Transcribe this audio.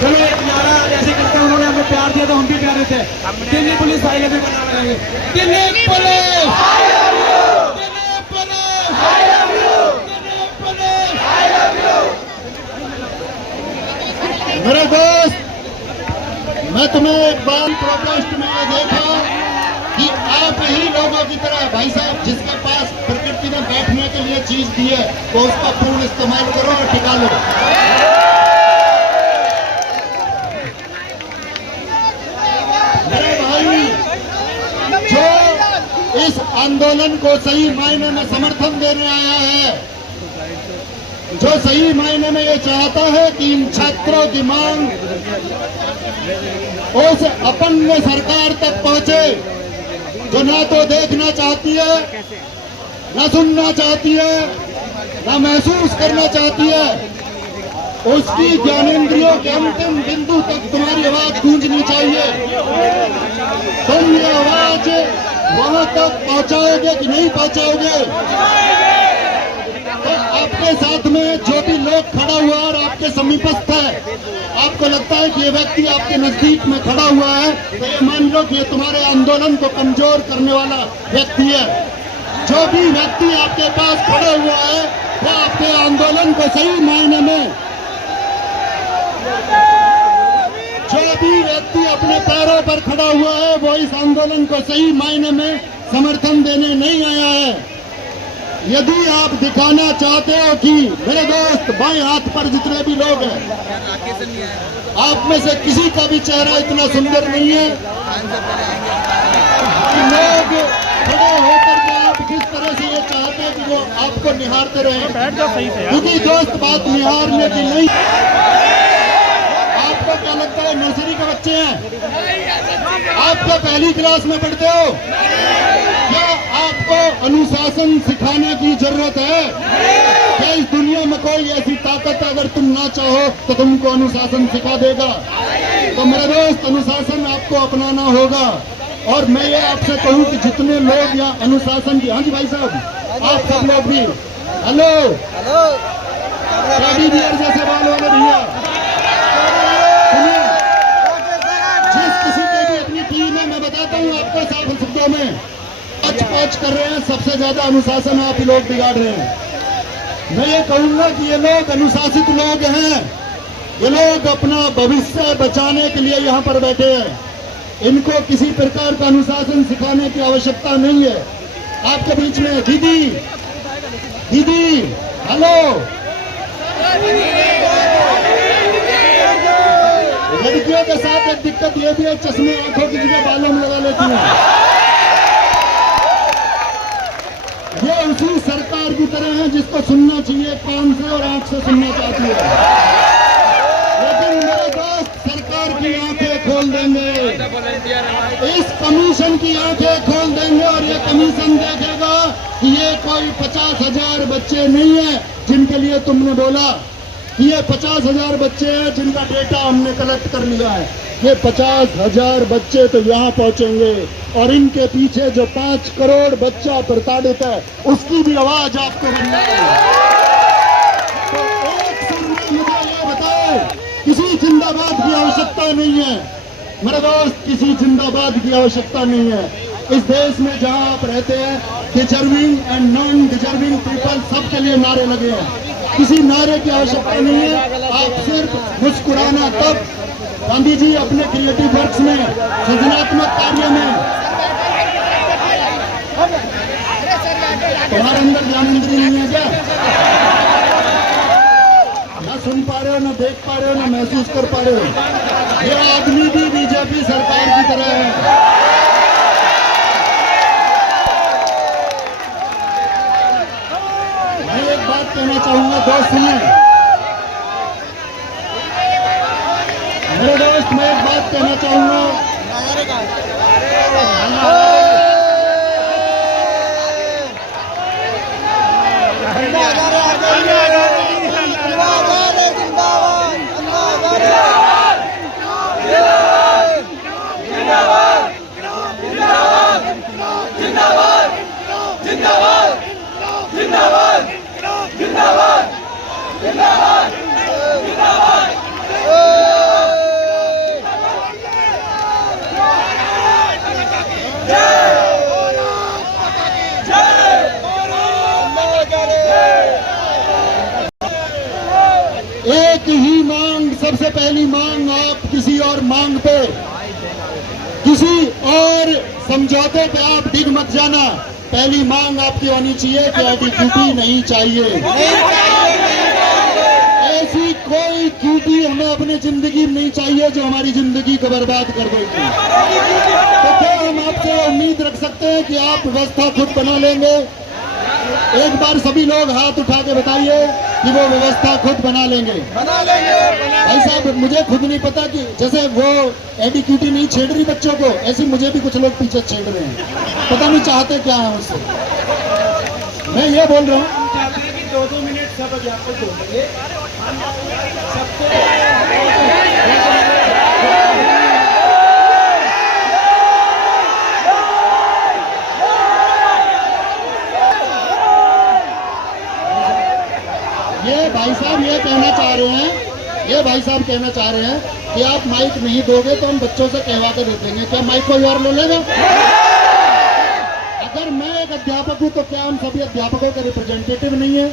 चलो एक नारा जैसे करते हैं, उन्होंने हमें प्यार दिया तो हम भी प्यारे थे। Delhi police I love you का नारा लगाएंगे। Delhi police I love you, Delhi police I love you, Delhi police I love you. मेरे दोस्त, मैं तुम्हें एक बार प्रोटेस्ट में ये देखा कि आप ही लोगों की तरह, भाई साहब, जिसके पास प्रकृति ने बैठने के लिए चीज दी है वो उसका पूर्ण इस्तेमाल करो और टिका लो। मेरे भाई, जो इस आंदोलन को सही मायने में समर्थन देने आया है, जो सही मायने में ये चाहता है कि इन छात्रों की मांग उस अपने सरकार तक पहुंचे जो ना तो देखना चाहती है, ना सुनना चाहती है, ना महसूस करना चाहती है, उसकी ज्ञानेंद्रियों के अंतिम बिंदु तक तुम्हारी आवाज गूंजनी चाहिए। तुम ये आवाज वहां तक पहुंचाओगे कि नहीं पहुंचाओगे? तो आपके साथ में जो भी लोग खड़ा हुआ और आपके समीपस्थ है, आपको लगता है कि ये व्यक्ति आपके नजदीक में खड़ा हुआ है, तो ये मान लो कि ये तुम्हारे आंदोलन को कमजोर करने वाला व्यक्ति है। जो भी व्यक्ति आपके पास खड़ा हुआ है वो आपके आंदोलन को सही मायने में, जो भी व्यक्ति अपने पैरों पर खड़ा हुआ है वो इस आंदोलन को सही मायने में समर्थन देने नहीं आया है। यदि आप दिखाना चाहते हो कि मेरे दोस्त, बाएं हाथ पर जितने भी लोग हैं, आप में से किसी का भी चेहरा इतना सुंदर नहीं है कि लोग खड़े होकर के आप किस तरह से ये चाहते हैं कि वो आपको निहारते रहे। क्योंकि दोस्त, बात निहारने की नहीं। आपको क्या लगता है नर्सरी के बच्चे हैं? आप क्या पहली क्लास में पढ़ते हो? क्या आपको अनुशासन सिखाने की जरूरत है? क्या इस दुनिया में कोई ऐसी ताकत है, अगर तुम ना चाहो तो तुमको अनुशासन सिखा देगा? तो मेरे दोस्त, अनुशासन आपको अपनाना होगा। और मैं ये आपसे कहूं कि जितने लोग यहाँ अनुशासन की, हाँ जी भाई साहब, आप सब लोग भी, हेलो टेडी बियर जैसे बाल वाले भैया, सुनिए, जिस किसी के भी अपनी टीम है, मैं बताता हूँ आपको साफ शब्दों में, पाँच कर रहे हैं, सबसे ज्यादा अनुशासन आप ही लोग बिगाड़ रहे हैं। मैं ये कहूंगा कि ये लोग अनुशासित लोग हैं, ये लोग अपना भविष्य बचाने के लिए यहाँ पर बैठे हैं। इनको किसी प्रकार का अनुशासन सिखाने की आवश्यकता नहीं है। आपके बीच में दीदी, हेलो, लड़कियों के साथ एक दिक्कत ये भी है, चश्मे आंखों की जगह बालों में लगा लेती हैं। ये उसी सरकार की तरह है जिसको सुनना चाहिए कान से और आंख से सुनना चाहती है। लेकिन मेरे दोस्त, सरकार की आंखें खोल देंगे, इस कमीशन की आंखें खोल देंगे और ये कमीशन देखेगा कि ये कोई 50,000 बच्चे नहीं है जिनके लिए तुमने बोला कि ये 50,000 बच्चे हैं जिनका डेटा हमने कलेक्ट कर लिया है। ये 50,000 बच्चे तो यहाँ पहुंचेंगे और इनके पीछे जो 5 करोड़ बच्चा प्रताड़ित है उसकी भी आवाज आपको बनना है। तो एक सुर में मुझे ये बताओ, किसी जिंदाबाद की आवश्यकता नहीं है मेरे दोस्त, किसी जिंदाबाद की आवश्यकता नहीं है। इस देश में जहां आप रहते हैं, deserving and non deserving people सबके लिए नारे लगे हैं। किसी नारे की आवश्यकता नहीं है। आप सिर्फ मुस्कुराना तब, गांधी जी अपने क्रिएटिव वर्क्स में, सृजनात्मक कार्य में, तुम्हारे अंदर ज्ञानेंद्रिय नहीं है क्या? ना सुन पा रहे हो, ना देख पा रहे हो, ना महसूस कर पा रहे हो। ये आदमी भी बीजेपी सरकार की तरह है। मैं एक बात कहना चाहूंगा, दोस्त सुनिए मेरे दोस्त, मैं एक बात कहना चाहूंगा। पहली मांग आप किसी और मांग पे, किसी और समझौते पे आप डिग मत जाना। पहली मांग आपकी होनी चाहिए कि एडीक्यूटी नहीं चाहिए। ऐसी कोई क्यूटी हमें अपनी जिंदगी में नहीं चाहिए जो हमारी जिंदगी को बर्बाद कर देगी। तो क्या हम आपसे उम्मीद रख सकते हैं कि आप व्यवस्था खुद बना लेंगे? एक बार सभी लोग हाथ उठा के बताइए कि वो व्यवस्था खुद बना लेंगे। भाई साहब, मुझे खुद नहीं पता कि जैसे वो एडीक्यूटी नहीं छेड़ रही बच्चों को, ऐसे मुझे भी कुछ लोग पीछे छेड़ रहे हैं। पता नहीं चाहते क्या है मुझसे। मैं ये बोल रहा हूँ, चाहते हैं कि 2-2 मिनट सब अध्यापक बोलेंगे। ये भाई साहब ये कहना चाह रहे हैं, ये भाई साहब कहना चाह रहे हैं कि आप माइक नहीं दोगे तो हम बच्चों से कहवा के देखेंगे। क्या माइक कोई और ले लेगा? अगर मैं एक अध्यापक हूँ तो क्या हम सभी अध्यापकों के रिप्रेजेंटेटिव नहीं है?